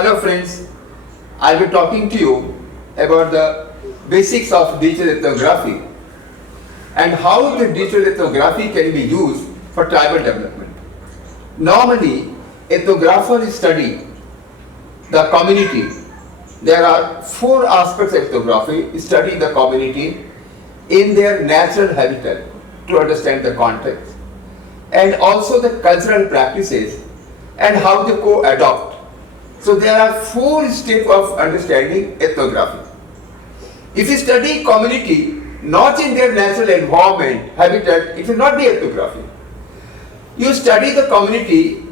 Hello friends, I'll be talking to you about the basics of digital ethnography and how the digital ethnography can be used for tribal development. Normally, ethnographers study the community. There are four aspects of ethnography: study the community in their natural habitat to understand the context, and also the cultural practices and how they co-adopt. So there are four steps of understanding ethnography. If you study community not in their natural environment, habitat, it will not be ethnography. You study the community,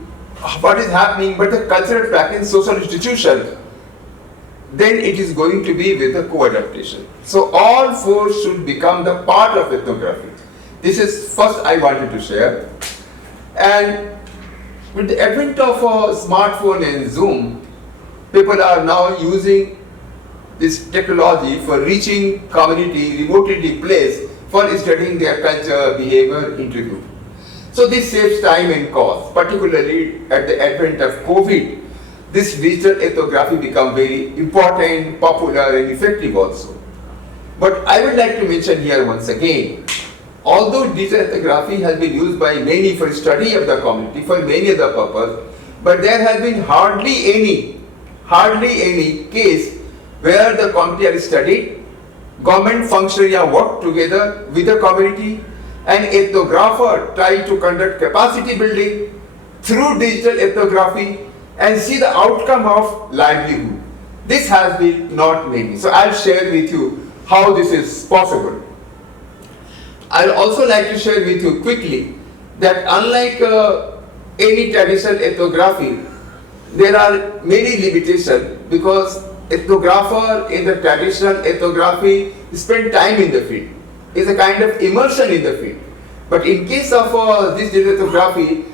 what is happening, but the cultural practice, social institution, then it is going to be with the co-adaptation. So all four should become the part of ethnography. This is first I wanted to share. And with the advent of a smartphone and Zoom, people are now using this technology for reaching community remotely placed for studying their culture, behavior, interview. So this saves time and cost, particularly at the advent of COVID. This digital ethnography become very important, popular and effective also. But I would like to mention here once again, although digital ethnography has been used by many for study of the community, for many other purposes, but there has been hardly any case where the community are studied, government functionaries are worked together with the community, and ethnographer try to conduct capacity building through digital ethnography and see the outcome of livelihood. This has been not many. So I'll share with you how this is possible. I'll also like to share with you quickly that unlike any traditional ethnography, there are many limitations because ethnographer in the traditional ethnography spend time in the field. It's a kind of immersion in the field. But in case of this digital ethnography,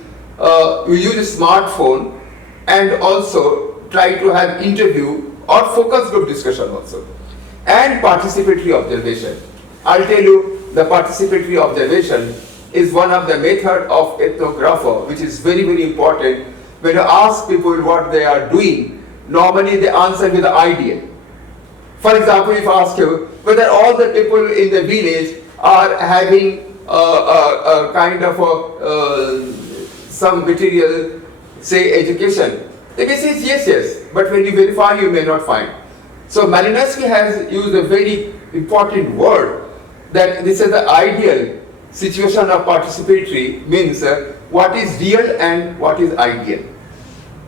we use a smartphone and also try to have interview or focus group discussion also. And participatory observation. I'll tell you, the participatory observation is one of the methods of ethnographer which is very, very important. When you ask people what they are doing, normally they answer with an idea. For example, if I ask you whether all the people in the village are having a kind of some material, say education, they may say yes, but when you verify you may not find. So Malinowski has used a very important word that this is the ideal situation of participatory, means what is real and what is ideal.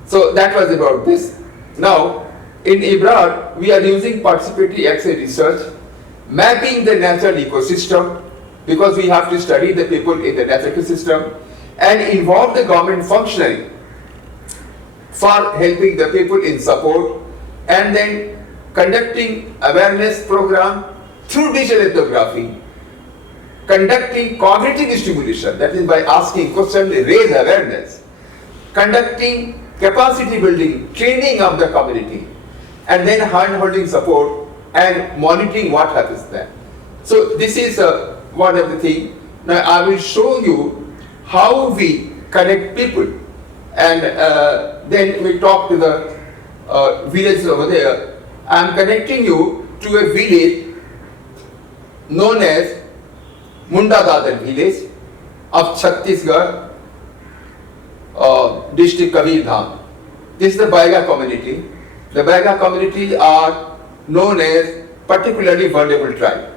So that was about this. Now, in IBRAR, we are using participatory access research, mapping the natural ecosystem, because we have to study the people in the natural ecosystem, and involve the government functionary for helping the people in support, and then conducting awareness program through digital ethnography, conducting cognitive stimulation, that is by asking questions, raise awareness, conducting capacity building, training of the community, and then hand-holding support and monitoring what happens there. So this is one of the things. Now I will show you how we connect people, and then we talk to the villages over there. I am connecting you to a village known as Munda Dadar village of Chhattisgarh, district Kabir Dham. This is the Baiga community. The Baiga community are known as particularly vulnerable tribe.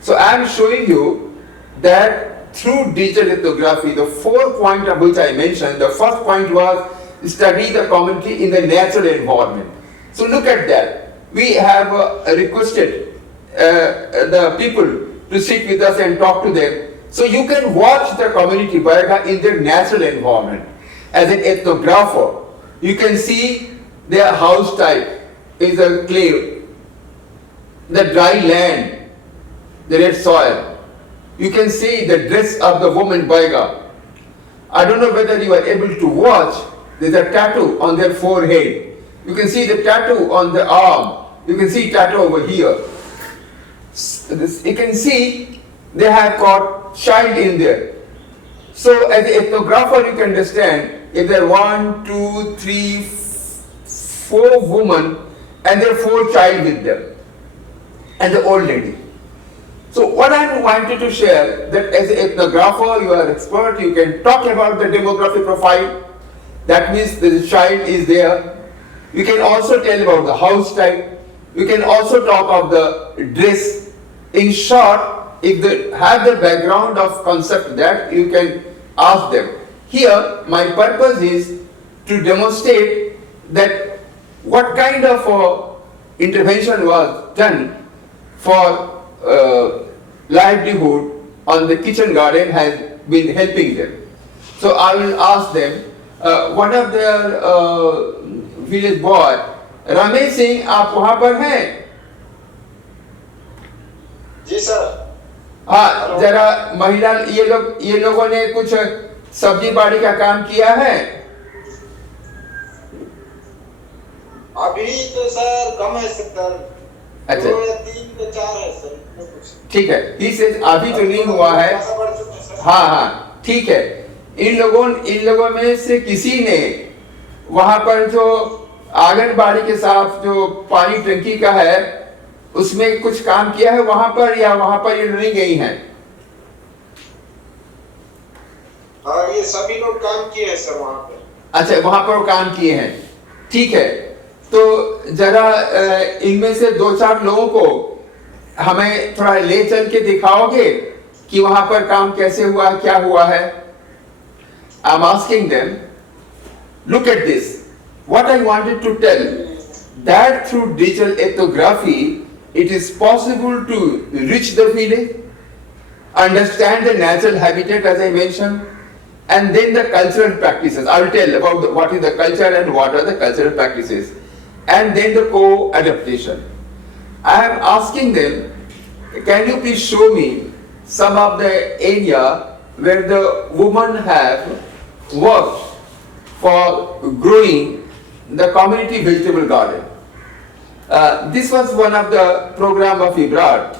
So I am showing you that through digital ethnography, the 4 points of which I mentioned, the first point was study the community in the natural environment. So look at that. We have requested the people to sit with us and talk to them. So you can watch the community Baiga in their natural environment. As an ethnographer, you can see their house type is a clay, the dry land, the red soil. You can see the dress of the woman Baiga. I don't know whether you are able to watch, there's a tattoo on their forehead. You can see the tattoo on the arm. You can see tattoo over here. You can see they have got child in there. So as an ethnographer you can understand if there are 1, 2, 3, 4 women and their 4 child with them, and the old lady. So what I wanted to share, that as an ethnographer, you are expert, you can talk about the demographic profile. That means the child is there. You can also tell about the house type. You can also talk of the dress. In short, if they have the background of concept, that you can ask them. Here, my purpose is to demonstrate that what kind of intervention was done for livelihood on the kitchen garden has been helping them. So I will ask them, one of their village boy, Ramesh Singh, आप वहाँ पर हैं? जी sir. हाँ, जरा महिला ये लोगों ने कुछ सब्जी बाड़ी का काम किया है? अभी तो सर कम है सर। अच्छा। 2 या 3 या 4 है सर। ठीक है, इसे अभी तो नहीं हुआ है। हाँ हाँ, ठीक है। इन लोगों में से किसी ने वहाँ पर जो आंगनबाड़ी के साथ जो पानी टंकी का है उसमें कुछ काम किया है वहाँ पर, या वहाँ पर ये नहीं गई हैं? हाँ, ये सभी लोग काम किए हैं सर वहाँ पर। अच्छा, वहाँ पर काम किए हैं, ठीक है। तो जरा इनमें से 2-4 लोगों को हमें थोड़ा ले चल के दिखाओगे कि वहाँ पर काम कैसे हुआ, क्या हुआ है? I'm asking them, look at this. What I wanted to tell, that through digital ethnography, it is possible to reach the village, understand the natural habitat as I mentioned, and then the cultural practices. I will tell about what is the culture and what are the cultural practices, and then the co-adaptation. I am asking them, can you please show me some of the area where the women have worked for growing the community vegetable garden. This was one of the program of IBRAD.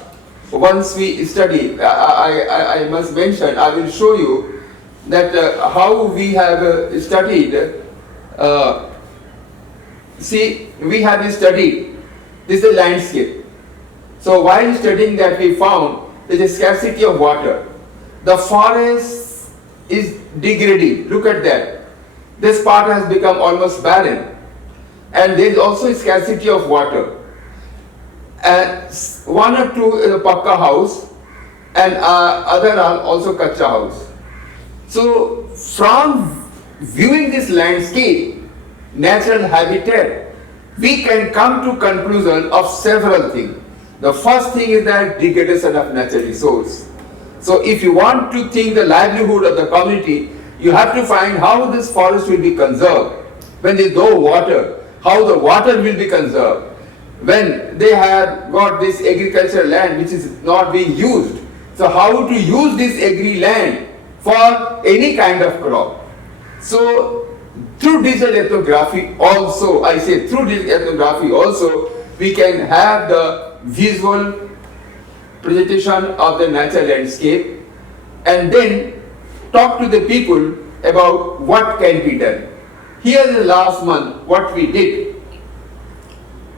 Once we study, I must mention, I will show you that how we have studied. See, we have studied, this is the landscape. So while studying that, we found there is a scarcity of water. The forest is degrading, look at that. This part has become almost barren. And there is also a scarcity of water. And 1 or 2 is a pakka house, and other are also kacha house. So from viewing this landscape, natural habitat, we can come to conclusion of several things. The first thing is that degradation of natural resource. So if you want to think the livelihood of the community, you have to find how this forest will be conserved. When there is no water, how the water will be conserved. When they have got this agricultural land which is not being used, so how to use this agri land for any kind of crop. So through digital ethnography also, I say through digital ethnography also, we can have the visual presentation of the natural landscape and then talk to the people about what can be done. Here is the last month what we did.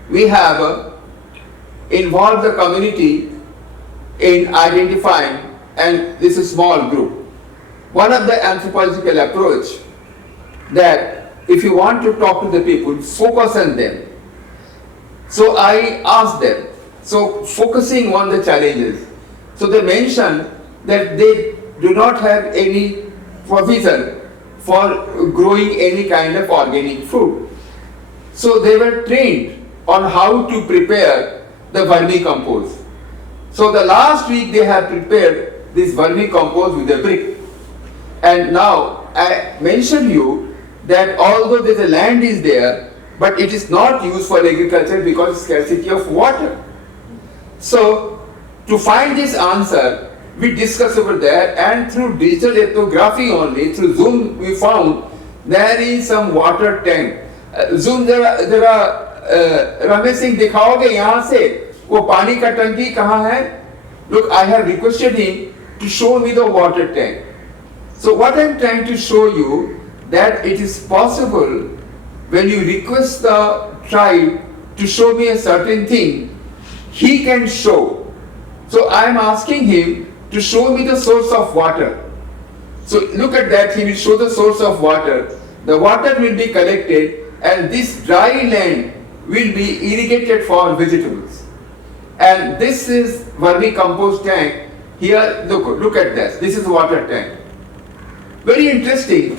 We have involved the community in identifying, and this is a small group. One of the anthropological approach that if you want to talk to the people, focus on them. So I asked them, so focusing on the challenges. So they mentioned that they do not have any provision for growing any kind of organic food. So they were trained on how to prepare the vermicompost. So the last week they have prepared this vermicompost with a brick. And now I mentioned you that although the land is there, but it is not used for agriculture because of scarcity of water. So to find this answer, we discussed over there, and through digital ethnography only, through Zoom, we found there is some water tank. Zoom जरा रमेश सिंह दिखाओगे यहाँ से वो पानी का टंकी कहाँ है? Look, I have requested him to show me the water tank. So what I am trying to show you that it is possible when you request the tribe to show me a certain thing, he can show. So I am asking him to show me the source of water. So look at that, he will show the source of water. The water will be collected and this dry land will be irrigated for vegetables. And this is vermicompost tank. Here, look at this. This is water tank. Very interesting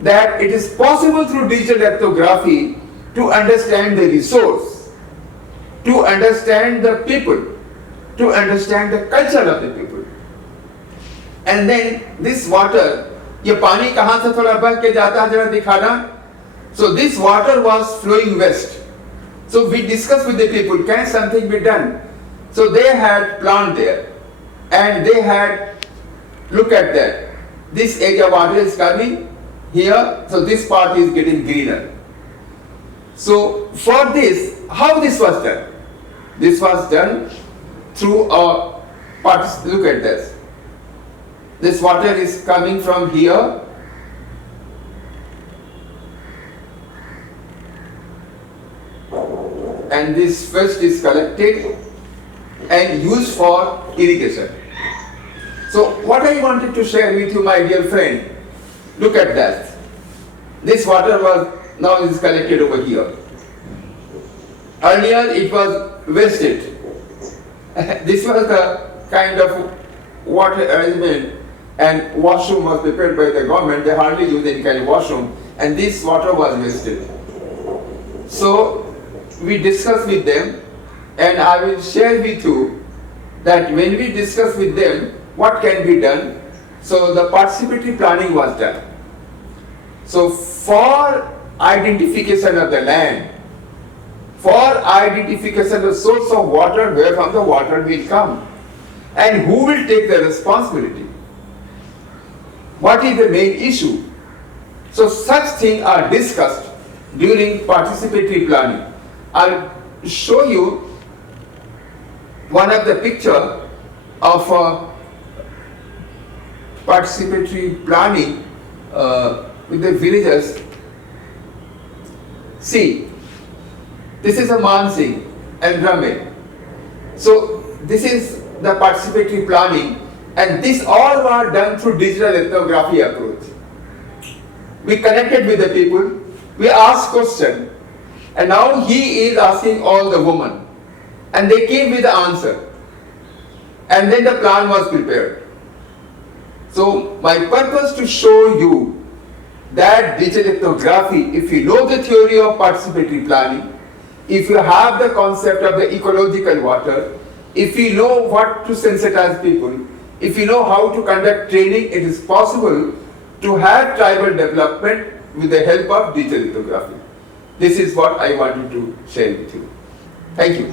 that it is possible through digital ethnography to understand the resource, to understand the people, to understand the culture of the people. And then this water, ये पानी कहाँ से थोड़ा बह के जाता है जरा दिखाना. So this water was flowing west. So we discussed with the people, can something be done? So they had plant there, and they had, look at that. This area water is coming here, so this part is getting greener. So for this, how this was done? This was done through a look at this. This water is coming from here. And this first is collected and used for irrigation. So what I wanted to share with you, my dear friend, look at that. This water was now is collected over here. Earlier it was wasted. This was the kind of water arrangement, and washroom was prepared by the government. They hardly use any kind of washroom, and this water was wasted. So we discussed with them, and I will share with you that when we discuss with them what can be done, so the participatory planning was done. So for identification of the land, for identification of the source of water, where from the water will come, and who will take the responsibility, what is the main issue. So such things are discussed during participatory planning. I'll show you one of the picture of participatory planning with the villagers. See, this is a Mansingh and Rame. So this is the participatory planning, and this all were done through digital ethnography approach. We connected with the people, we asked questions, and now he is asking all the women, and they came with the answer, and then the plan was prepared. So my purpose to show you that digital ethnography, if you know the theory of participatory planning, if you have the concept of the ecological water, if you know what to sensitize people, if you know how to conduct training, it is possible to have tribal development with the help of digital ethnography. This is what I wanted to share with you. Thank you.